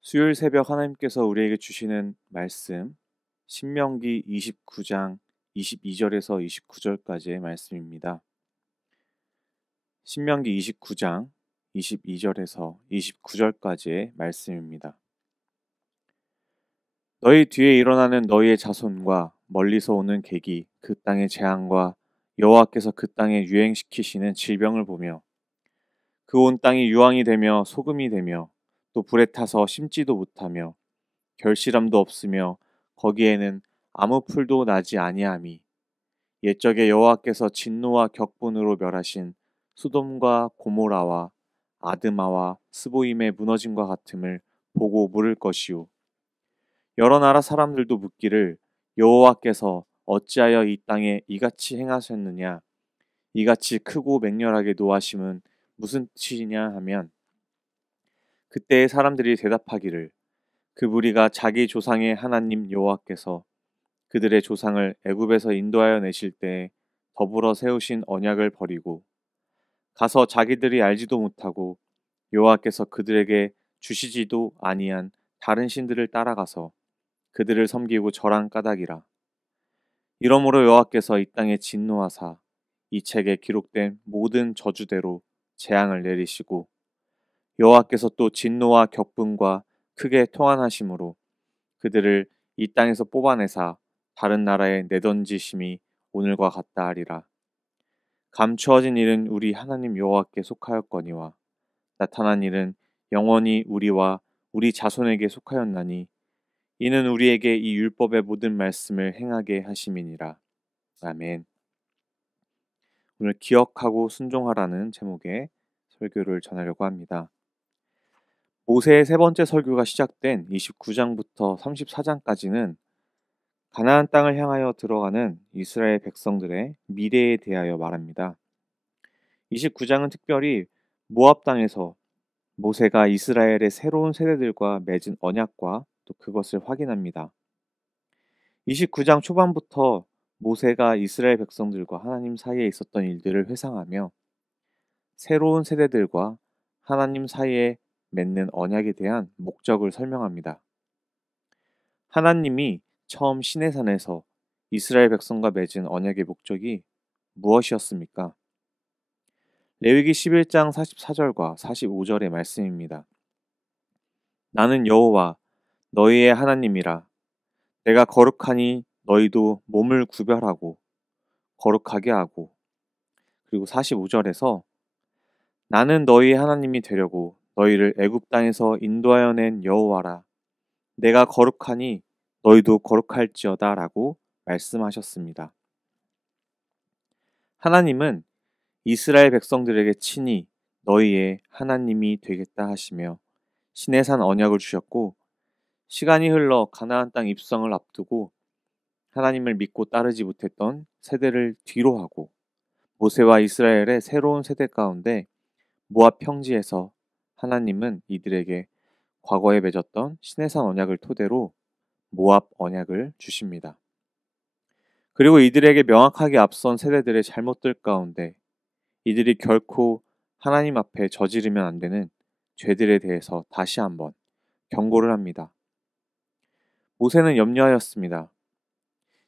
수요일 새벽 하나님께서 우리에게 주시는 말씀, 신명기 29장 22절에서 29절까지의 말씀입니다. 신명기 29장 22절에서 29절까지의 말씀입니다. 너희 뒤에 일어나는 너희의 자손과 멀리서 오는 객이 그 땅의 재앙과 여호와께서 그 땅에 유행시키시는 질병을 보며 그 온 땅이 유황이 되며 소금이 되며 또 불에 타서 심지도 못하며 결실함도 없으며 거기에는 아무 풀도 나지 아니함이 옛적에 여호와께서 진노와 격분으로 멸하신 소돔과 고모라와 아드마와 스보임의 무너짐과 같음을 보고 물을 것이요 여러 나라 사람들도 묻기를 여호와께서 어찌하여 이 땅에 이같이 행하셨느냐 이같이 크고 맹렬하게 노하심은 무슨 뜻이냐 하면 그때의 사람들이 대답하기를 그 무리가 자기 조상의 하나님 여호와께서 그들의 조상을 애굽에서 인도하여 내실 때에 더불어 세우신 언약을 버리고 가서 자기들이 알지도 못하고 여호와께서 그들에게 주시지도 아니한 다른 신들을 따라가서 그들을 섬기고 절한 까닭이라. 이러므로 여호와께서 이 땅에 진노하사 이 책에 기록된 모든 저주대로 재앙을 내리시고 여호와께서 또 진노와 격분과 크게 통한하심으로 그들을 이 땅에서 뽑아내사 다른 나라에 내던지심이 오늘과 같다 하리라. 감추어진 일은 우리 하나님 여호와께 속하였거니와 나타난 일은 영원히 우리와 우리 자손에게 속하였나니 이는 우리에게 이 율법의 모든 말씀을 행하게 하심이니라. 아멘. 오늘 기억하고 순종하라는 제목의 설교를 전하려고 합니다. 모세의 세 번째 설교가 시작된 29장부터 34장까지는 가나안 땅을 향하여 들어가는 이스라엘 백성들의 미래에 대하여 말합니다. 29장은 특별히 모압 땅에서 모세가 이스라엘의 새로운 세대들과 맺은 언약과 또 그것을 확인합니다. 29장 초반부터 모세가 이스라엘 백성들과 하나님 사이에 있었던 일들을 회상하며 새로운 세대들과 하나님 사이에 맺는 언약에 대한 목적을 설명합니다. 하나님이 처음 시내산에서 이스라엘 백성과 맺은 언약의 목적이 무엇이었습니까? 레위기 11장 44절과 45절의 말씀입니다. 나는 여호와 너희의 하나님이라. 내가 거룩하니 너희도 몸을 구별하고 거룩하게 하고. 그리고 45절에서 나는 너희의 하나님이 되려고 너희를 애굽 땅에서 인도하여 낸 여호와라. 내가 거룩하니 너희도 거룩할지어다 라고 말씀하셨습니다. 하나님은 이스라엘 백성들에게 친히 너희의 하나님이 되겠다 하시며 시내산 언약을 주셨고 시간이 흘러 가나안 땅 입성을 앞두고 하나님을 믿고 따르지 못했던 세대를 뒤로하고 모세와 이스라엘의 새로운 세대 가운데 모압 평지에서 하나님은 이들에게 과거에 맺었던 시내산 언약을 토대로 모압 언약을 주십니다. 그리고 이들에게 명확하게 앞선 세대들의 잘못들 가운데 이들이 결코 하나님 앞에 저지르면 안 되는 죄들에 대해서 다시 한번 경고를 합니다. 모세는 염려하였습니다.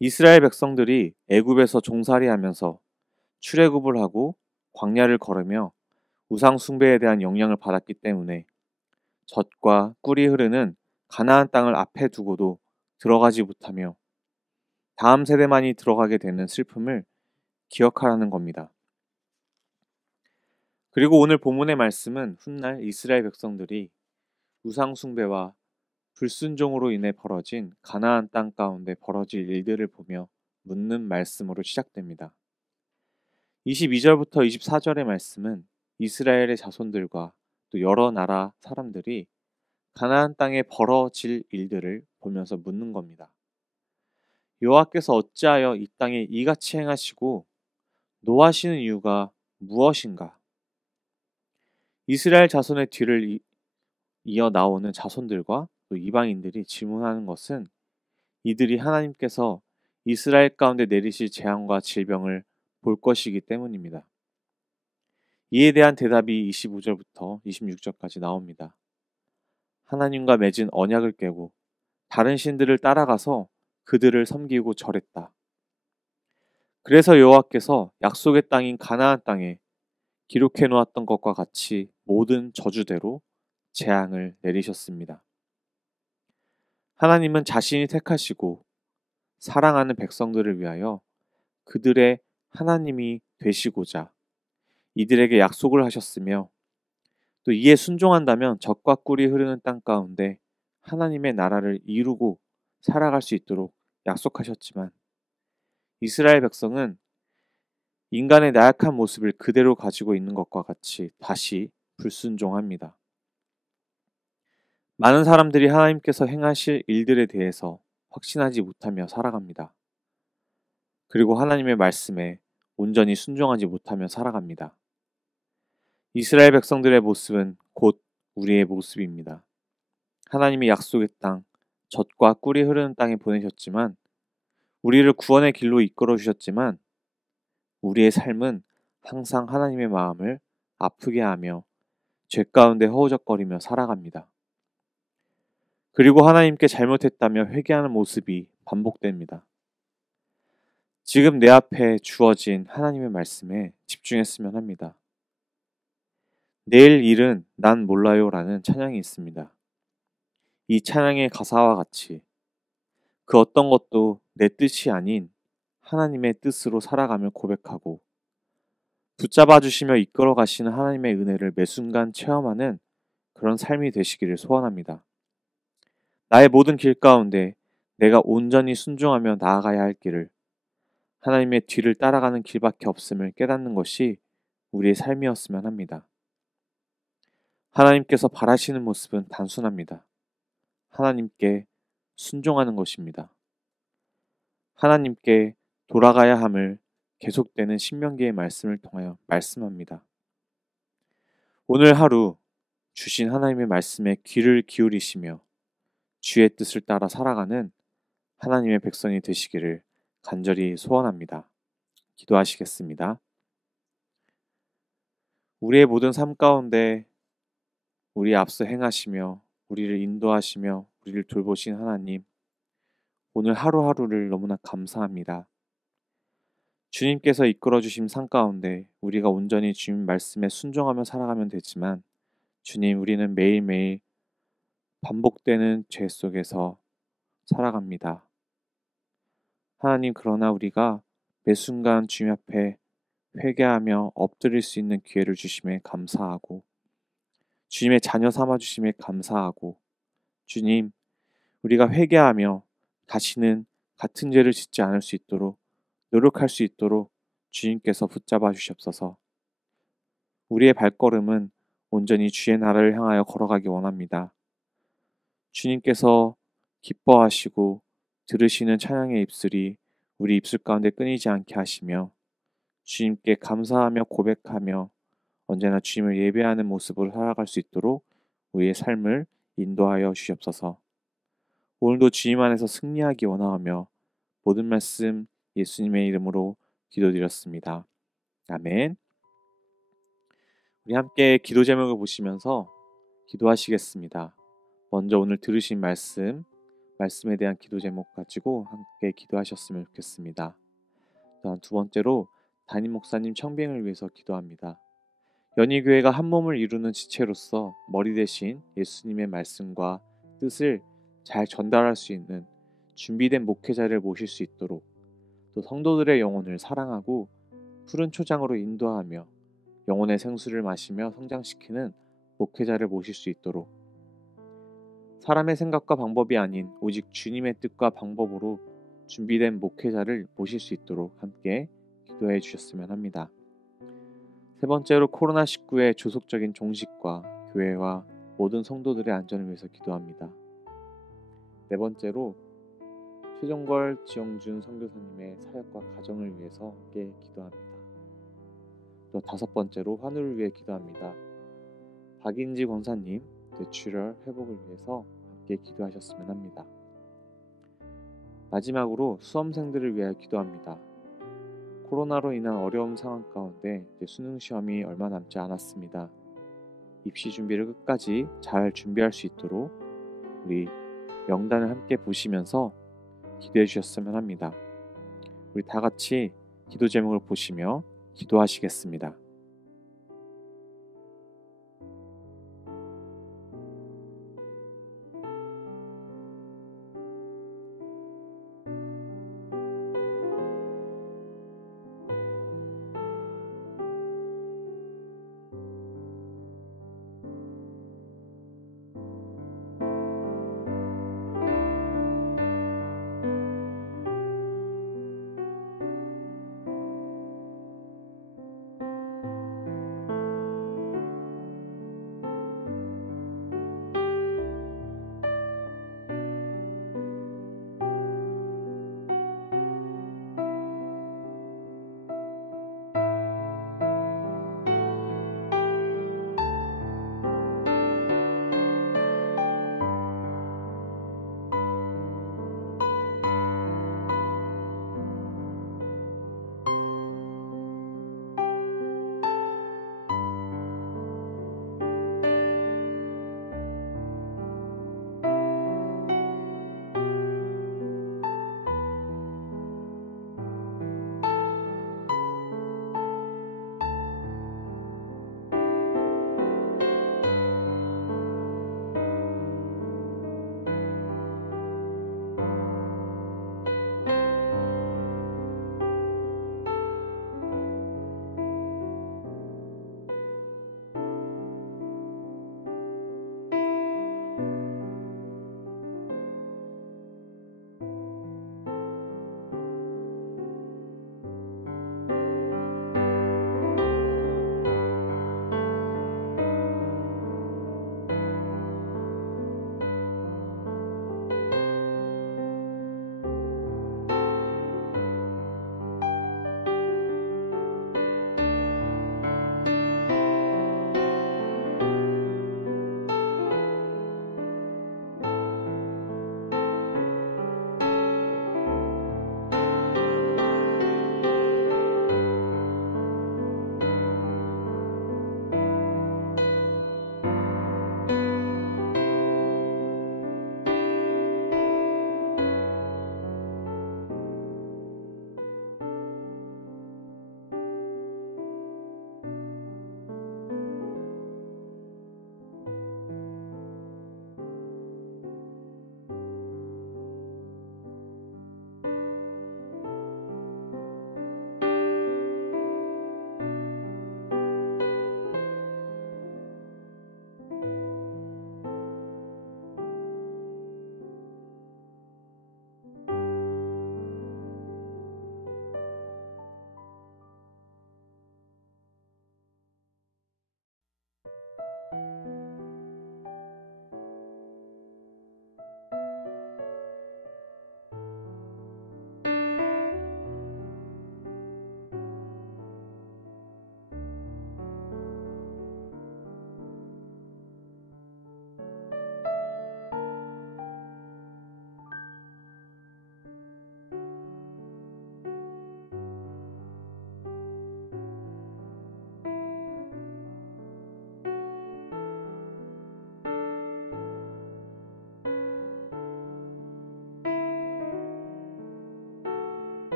이스라엘 백성들이 애굽에서 종살이하면서 출애굽을 하고 광야를 걸으며 우상 숭배에 대한 영향을 받았기 때문에 젖과 꿀이 흐르는 가나안 땅을 앞에 두고도 들어가지 못하며 다음 세대만이 들어가게 되는 슬픔을 기억하라는 겁니다. 그리고 오늘 본문의 말씀은 훗날 이스라엘 백성들이 우상 숭배와 불순종으로 인해 벌어진 가나안 땅 가운데 벌어질 일들을 보며 묻는 말씀으로 시작됩니다. 22절부터 24절의 말씀은 이스라엘의 자손들과 또 여러 나라 사람들이 가나안 땅에 벌어질 일들을 보면서 묻는 겁니다. 여호와께서 어찌하여 이 땅에 이같이 행하시고 노하시는 이유가 무엇인가? 이스라엘 자손의 뒤를 이어 나오는 자손들과 또 이방인들이 질문하는 것은 이들이 하나님께서 이스라엘 가운데 내리실 재앙과 질병을 볼 것이기 때문입니다. 이에 대한 대답이 25절부터 26절까지 나옵니다. 하나님과 맺은 언약을 깨고 다른 신들을 따라가서 그들을 섬기고 절했다. 그래서 여호와께서 약속의 땅인 가나안 땅에 기록해 놓았던 것과 같이 모든 저주대로 재앙을 내리셨습니다. 하나님은 자신이 택하시고 사랑하는 백성들을 위하여 그들의 하나님이 되시고자 이들에게 약속을 하셨으며 또 이에 순종한다면 젖과 꿀이 흐르는 땅 가운데 하나님의 나라를 이루고 살아갈 수 있도록 약속하셨지만 이스라엘 백성은 인간의 나약한 모습을 그대로 가지고 있는 것과 같이 다시 불순종합니다. 많은 사람들이 하나님께서 행하실 일들에 대해서 확신하지 못하며 살아갑니다. 그리고 하나님의 말씀에 온전히 순종하지 못하며 살아갑니다. 이스라엘 백성들의 모습은 곧 우리의 모습입니다. 하나님이 약속의 땅, 젖과 꿀이 흐르는 땅에 보내셨지만 우리를 구원의 길로 이끌어 주셨지만 우리의 삶은 항상 하나님의 마음을 아프게 하며 죄 가운데 허우적거리며 살아갑니다. 그리고 하나님께 잘못했다며 회개하는 모습이 반복됩니다. 지금 내 앞에 주어진 하나님의 말씀에 집중했으면 합니다. 내일 일은 난 몰라요라는 찬양이 있습니다. 이 찬양의 가사와 같이 그 어떤 것도 내 뜻이 아닌 하나님의 뜻으로 살아감을 고백하고 붙잡아 주시며 이끌어 가시는 하나님의 은혜를 매 순간 체험하는 그런 삶이 되시기를 소원합니다. 나의 모든 길 가운데 내가 온전히 순종하며 나아가야 할 길을 하나님의 뒤를 따라가는 길밖에 없음을 깨닫는 것이 우리의 삶이었으면 합니다. 하나님께서 바라시는 모습은 단순합니다. 하나님께 순종하는 것입니다. 하나님께 돌아가야 함을 계속되는 신명기의 말씀을 통하여 말씀합니다. 오늘 하루 주신 하나님의 말씀에 귀를 기울이시며 주의 뜻을 따라 살아가는 하나님의 백성이 되시기를 간절히 소원합니다. 기도하시겠습니다. 우리의 모든 삶 가운데 우리 앞서 행하시며 우리를 인도하시며 우리를 돌보신 하나님, 오늘 하루하루를 너무나 감사합니다. 주님께서 이끌어 주신 삶 가운데 우리가 온전히 주님 말씀에 순종하며 살아가면 되지만 주님, 우리는 매일매일 반복되는 죄 속에서 살아갑니다. 하나님, 그러나 우리가 매 순간 주님 앞에 회개하며 엎드릴 수 있는 기회를 주심에 감사하고 주님의 자녀 삼아 주심에 감사하고 주님, 우리가 회개하며 다시는 같은 죄를 짓지 않을 수 있도록 노력할 수 있도록 주님께서 붙잡아 주시옵소서. 우리의 발걸음은 온전히 주의 나라를 향하여 걸어가기 원합니다. 주님께서 기뻐하시고 들으시는 찬양의 입술이 우리 입술 가운데 끊이지 않게 하시며 주님께 감사하며 고백하며 언제나 주님을 예배하는 모습으로 살아갈 수 있도록 우리의 삶을 인도하여 주시옵소서. 오늘도 주님 안에서 승리하기 원하며 모든 말씀 예수님의 이름으로 기도드렸습니다. 아멘. 우리 함께 기도 제목을 보시면서 기도하시겠습니다. 먼저 오늘 들으신 말씀에 대한 기도 제목 가지고 함께 기도하셨으면 좋겠습니다. 또한 두 번째로 담임 목사님 청빙을 위해서 기도합니다. 연희교회가 한 몸을 이루는 지체로서 머리 대신 예수님의 말씀과 뜻을 잘 전달할 수 있는 준비된 목회자를 모실 수 있도록 또 성도들의 영혼을 사랑하고 푸른 초장으로 인도하며 영혼의 생수를 마시며 성장시키는 목회자를 모실 수 있도록 사람의 생각과 방법이 아닌 오직 주님의 뜻과 방법으로 준비된 목회자를 모실 수 있도록 함께 기도해 주셨으면 합니다. 세 번째로 코로나19의 조속적인 종식과 교회와 모든 성도들의 안전을 위해서 기도합니다. 네 번째로 최종걸 지영준 선교사님의 사역과 가정을 위해서 함께 기도합니다. 또 다섯 번째로 환우를 위해 기도합니다. 박인지 권사님 뇌출혈 회복을 위해서 함께 기도하셨으면 합니다. 마지막으로 수험생들을 위하여 기도합니다. 코로나로 인한 어려운 상황 가운데 수능 시험이 얼마 남지 않았습니다. 입시 준비를 끝까지 잘 준비할 수 있도록 우리 명단을 함께 보시면서 기도해 주셨으면 합니다. 우리 다 같이 기도 제목을 보시며 기도하시겠습니다.